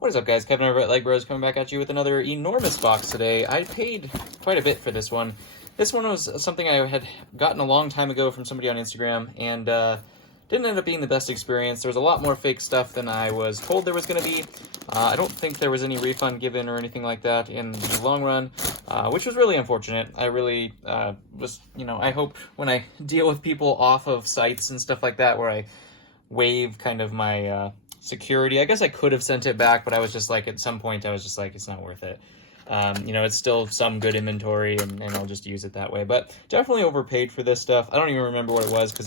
What is up, guys? Kevin over at LEGbrOs coming back at you with another enormous box today. I paid quite a bit for this one. This one was something I had gotten a long time ago from somebody on Instagram, and didn't end up being the best experience. There was a lot more fake stuff than I was told there was going to be. I don't think there was any refund given or anything like that in the long run, which was really unfortunate. I really I hope when I deal with people off of sites and stuff like that where I waive kind of my security. I guess I could have sent it back, but I was just like, at some point I was just like, it's not worth it. It's still some good inventory, and I'll just use it that way. But definitely overpaid for this stuff. I don't even remember what it was because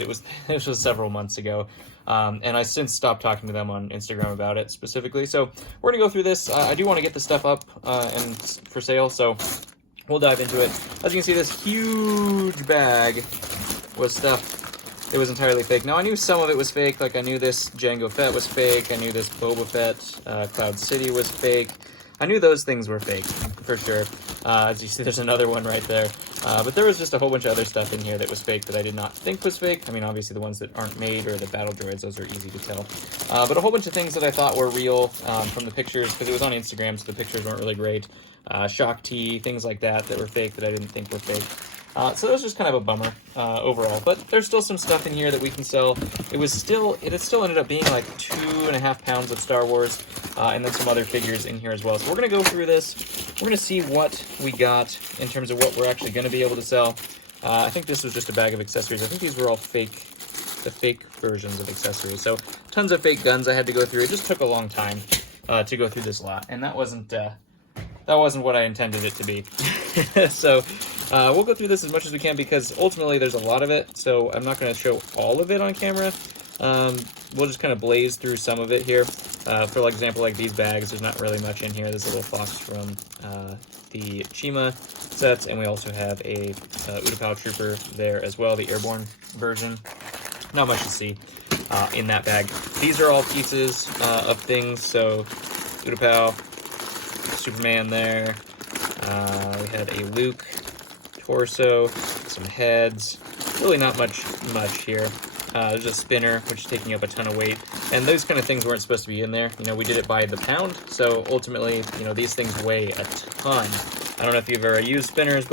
this was several months ago. And I since stopped talking to them on Instagram about it specifically. So we're gonna go through this. I do want to get this stuff up and for sale, so we'll dive into it. As you can see, this huge bag was stuff. It was entirely fake. Now, I knew some of it was fake. Like, I knew this Jango Fett was fake. I knew this Boba Fett, Cloud City was fake. I knew those things were fake, for sure. As you see, there's another one right there. But there was just a whole bunch of other stuff in here that was fake that I did not think was fake. I mean, obviously, the ones that aren't made or the battle droids, those are easy to tell. But a whole bunch of things that I thought were real from the pictures, because it was on Instagram, so the pictures weren't really great. Shock T, things like that were fake that I didn't think were fake. So that was just kind of a bummer overall, but there's still some stuff in here that we can sell. It still ended up being like 2.5 pounds of Star Wars, and then some other figures in here as well. So we're gonna go through this. We're gonna see what we got in terms of what we're actually gonna be able to sell. I think this was just a bag of accessories. I think these were all fake, the fake versions of accessories. So tons of fake guns I had to go through. It just took a long time to go through this lot, and that wasn't what I intended it to be. So we'll go through this as much as we can because ultimately there's a lot of it, so I'm not going to show all of it on camera. We'll just kind of blaze through some of it here. For example, like these bags, there's not really much in here. There's a little fox from the Chima sets, and we also have a Utapau Trooper there as well, the airborne version. Not much to see in that bag. These are all pieces of things, so Utapau, Superman there. We had a Luke torso, some heads. Really not much here. There's a spinner, which is taking up a ton of weight, and those kind of things weren't supposed to be in there. We did it by the pound, so ultimately, these things weigh a ton. I don't know if you've ever used spinners,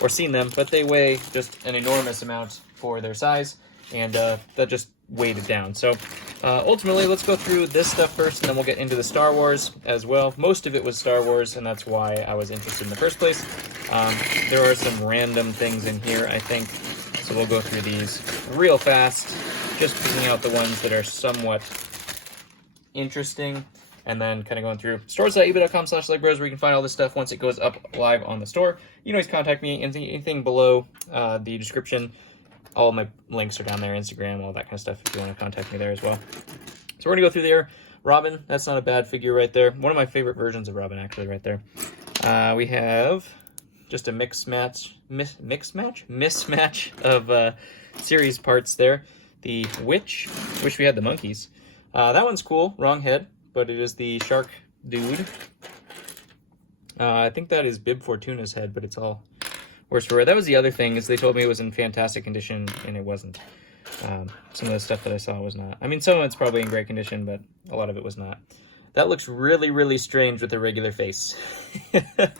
or seen them, but they weigh just an enormous amount for their size, and that just weighed it down. So ultimately, let's go through this stuff first, and then we'll get into the Star Wars as well. Most of it was Star Wars, and that's why I was interested in the first place. There are some random things in here, I think, so we'll go through these real fast, just picking out the ones that are somewhat interesting, and then kind of going through stores.ebay.com/legbros, where you can find all this stuff once it goes up live on the store. You can always contact me, anything below the description. All my links are down there, Instagram, all that kind of stuff, if you want to contact me there as well. So we're going to go through there. Robin, that's not a bad figure right there. One of my favorite versions of Robin, actually, right there. We have just a mismatch of series parts there. The Wish we had the monkeys. That one's cool, wrong head, but it is the shark dude. I think that is Bib Fortuna's head, but it's all worse for wear. That was the other thing, is they told me it was in fantastic condition, and it wasn't. Some of the stuff that I saw was not. I mean, some of it's probably in great condition, but a lot of it was not. That looks really, really strange with a regular face. One of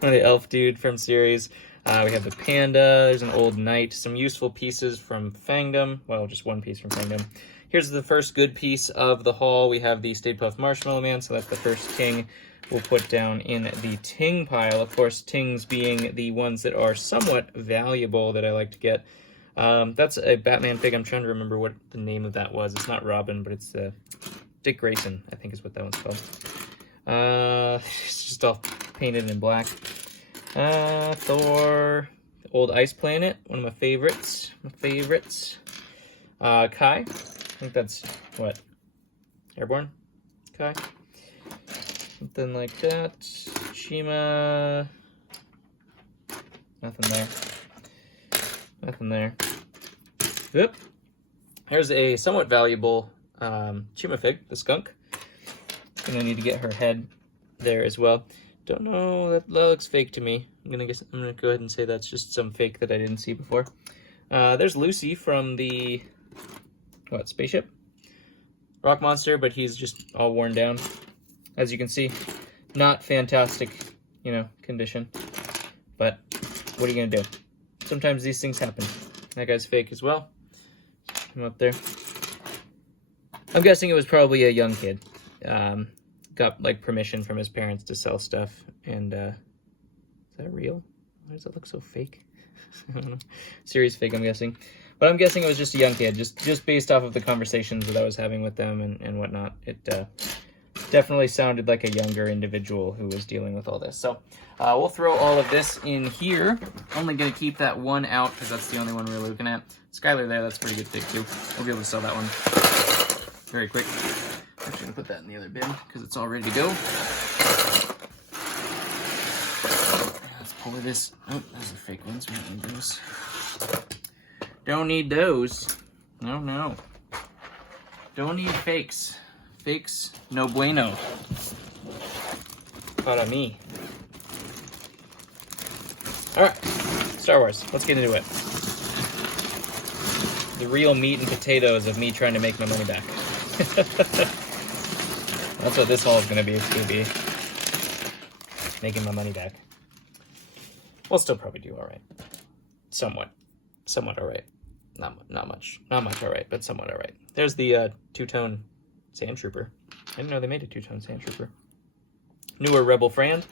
the elf dude from series. We have the panda. There's an old knight. Some useful pieces from Fangdom. Well, just one piece from Fangdom. Here's the first good piece of the haul. We have the Stay Puft Marshmallow Man, so that's the first king we'll put down in the ting pile. Of course, tings being the ones that are somewhat valuable that I like to get. That's a Batman fig. I'm trying to remember what the name of that was. It's not Robin, but it's Dick Grayson, I think is what that one's called. It's just all painted in black. Thor, Old Ice Planet, one of my favorites. Kai, I think that's, what, Airborne? Kai? Something like that. Chima, nothing there. Oop. Here's a somewhat valuable Chima fig, the skunk. Gonna need to get her head there as well. Don't know, that looks fake to me. I'm gonna go ahead and say that's just some fake that I didn't see before. There's Lucy from the spaceship? Rock Monster, but he's just all worn down. As you can see, not fantastic, you know, condition. But what are you gonna do? Sometimes these things happen. That guy's fake as well. Come up there. I'm guessing it was probably a young kid. Got like permission from his parents to sell stuff. And is that real? Why does it look so fake? I don't know. Series fake, I'm guessing. But I'm guessing it was just a young kid, just based off of the conversations that I was having with them and whatnot. It definitely sounded like a younger individual who was dealing with all this. So we'll throw all of this in here. Only going to keep that one out because that's the only one we're looking at. Skylar there, that's a pretty good pick too. We'll be able to sell that one very quick. I'm just going to put that in the other bin because it's all ready to go. Let's pull this. Oh, those are fake ones. We don't need those. Don't need those. No, no. Don't need fakes. Fakes, no bueno. Para me. Alright, Star Wars. Let's get into it. The real meat and potatoes of me trying to make my money back. That's what this haul is going to be. It's going to be making my money back. We'll still probably do alright. Somewhat alright. Not much alright, but somewhat alright. There's the two-tone Sand Trooper. I didn't know they made a two-tone Sand Trooper. Newer Rebel Friend.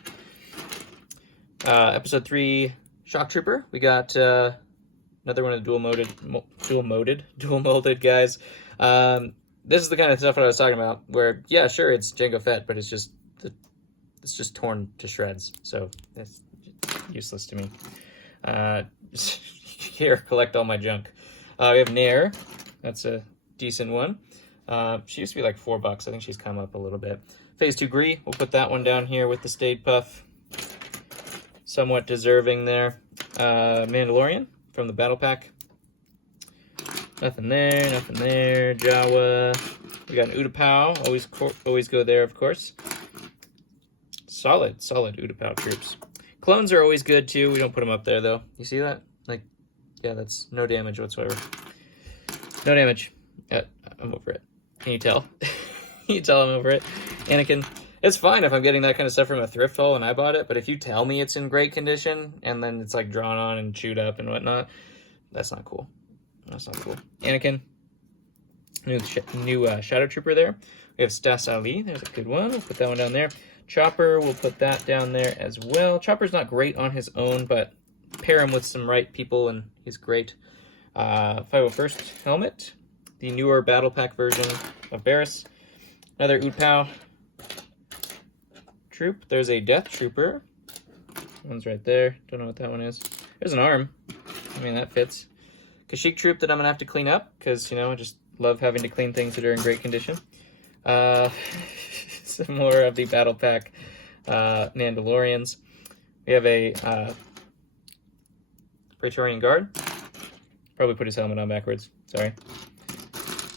Episode 3 Shock Trooper. We got another one of the dual molded guys. This is the kind of stuff that I was talking about, where yeah, sure, it's Jango Fett, but it's just torn to shreds, so it's useless to me. Here, collect all my junk. We have Nair. That's a decent one. She used to be like $4. I think she's come up a little bit. Phase 2 Gree. We'll put that one down here with the Stayed Puff. Somewhat deserving there. Mandalorian from the Battle Pack. Nothing there, nothing there. Jawa. We got an Utapau. Always go there, of course. Solid Utapau troops. Clones are always good too. We don't put them up there though. You see that? Like, yeah, that's no damage whatsoever. No damage. I'm over it. Can you tell? Can you tell I'm over it? Anakin. It's fine if I'm getting that kind of stuff from a thrift haul and I bought it, but if you tell me it's in great condition and then it's like drawn on and chewed up and whatnot, that's not cool. That's not cool. Anakin. New Shadow Trooper there. We have Stas Ali. There's a good one. We'll put that one down there. Chopper, we'll put that down there as well. Chopper's not great on his own, but pair him with some right people and he's great. 501st Helmet. The newer Battle Pack version of Barris. Another Utapau troop. There's a Death Trooper. One's right there. Don't know what that one is. There's an arm. I mean, that fits. Kashyyyk troop that I'm going to have to clean up because, you know, I just love having to clean things that are in great condition. Some more of the Battle Pack Mandalorians. We have a Praetorian Guard. Probably put his helmet on backwards. Sorry.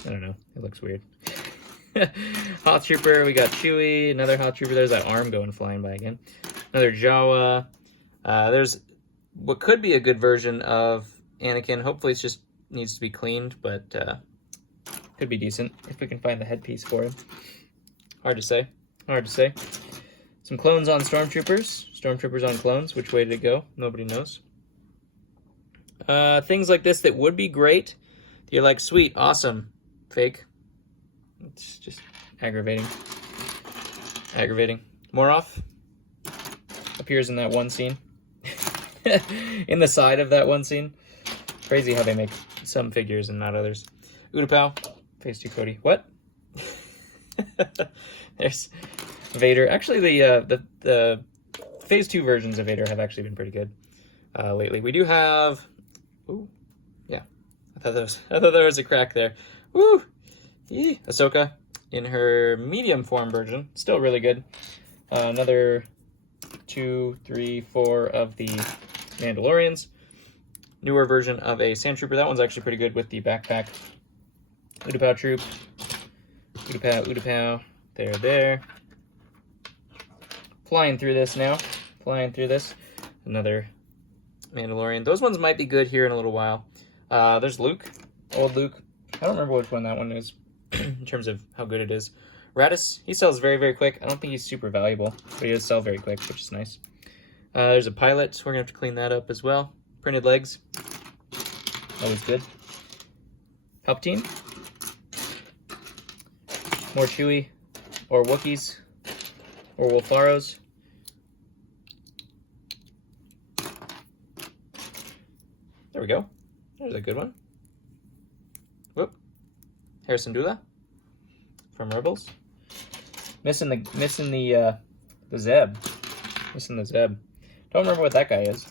I don't know. It looks weird. Hoth Trooper. We got Chewie. Another Hoth Trooper. There's that arm going flying by again. Another Jawa. There's what could be a good version of Anakin. Hopefully it just needs to be cleaned, but could be decent if we can find the headpiece for him. Hard to say. Hard to say. Some clones on Stormtroopers. Stormtroopers on clones. Which way did it go? Nobody knows. Things like this that would be great. You're like, sweet, awesome. Fake. It's just aggravating. Aggravating. Moroff appears in that one scene. In the side of that one scene. Crazy how they make some figures and not others. Utapau. Phase 2 Cody. What? There's Vader. Actually, the Phase 2 versions of Vader have actually been pretty good lately. We do have... Ooh. Yeah. I thought there was a crack there. Woo! Yee. Ahsoka in her medium form version. Still really good. Another 2, 3, 4 of the Mandalorians. Newer version of a Sand Trooper. That one's actually pretty good with the backpack. Utapau troop. Utapau. There. Flying through this now. Flying through this. Another Mandalorian. Those ones might be good here in a little while. There's Luke. Old Luke. I don't remember which one that one is in terms of how good it is. Radis, he sells very, very quick. I don't think he's super valuable, but he does sell very quick, which is nice. There's a Pilot, so we're going to have to clean that up as well. Printed legs, always good. Palpatine, more Chewie, or Wookiees, or Wolfaros. There we go. There's a good one. Whoop. Harrison Dula from Rebels. Missing the Zeb. Missing the Zeb. Don't remember what that guy is.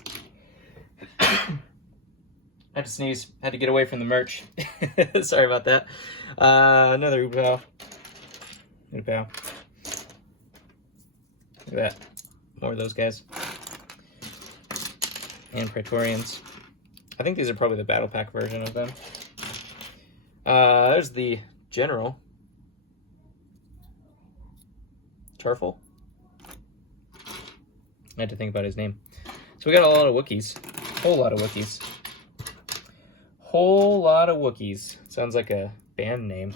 Had to sneeze. Had to get away from the merch. Sorry about that. Another Upao. Upao. Look at that. More of those guys. And Praetorians. I think these are probably the battle pack version of them. There's the General. Tarful. I had to think about his name. So we got a lot of Wookiees. Whole lot of Wookiees. Whole lot of Wookiees. Sounds like a band name.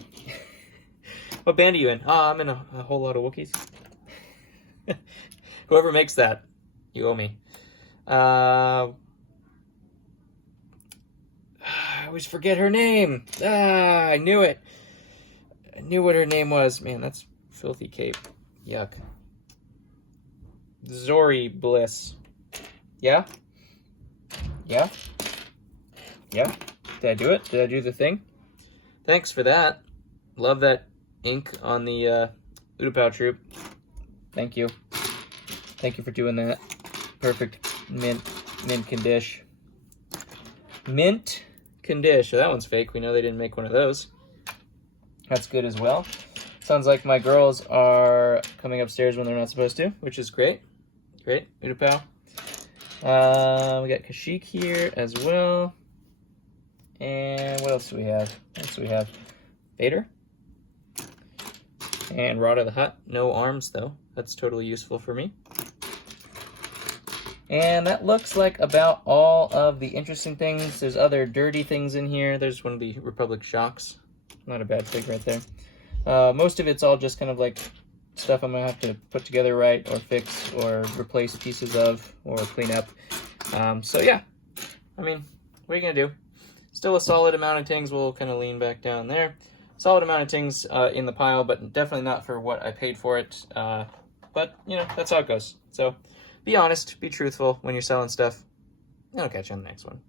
What band are you in? Oh, I'm in a whole lot of Wookiees. Whoever makes that, you owe me. I always forget her name. I knew it. I knew what her name was. Man, that's filthy cape. Yuck. Zori Bliss. Yeah? Yeah? Yeah? Did I do it? Did I do the thing? Thanks for that. Love that ink on the Utapau troop. Thank you. Thank you for doing that. Perfect mint condish. Mint condish. So that one's fake. We know they didn't make one of those. That's good as well. Sounds like my girls are coming upstairs when they're not supposed to, which is great. Great. Utapau. We got Kashyyyk here as well. And what else do we have? What else do we have? Vader. And Rada the Hutt. No arms, though. That's totally useful for me. And that looks like about all of the interesting things. There's other dirty things in here. There's one of the Republic Shocks. Not a bad fig right there. Most of it's all just kind of like stuff I'm going to have to put together right, or fix, or replace pieces of, or clean up. So yeah, I mean, what are you going to do? Still a solid amount of things. We'll kind of lean back down there. Solid amount of things in the pile, but definitely not for what I paid for it. But, you know, that's how it goes. So be honest, be truthful when you're selling stuff. I'll catch you on the next one.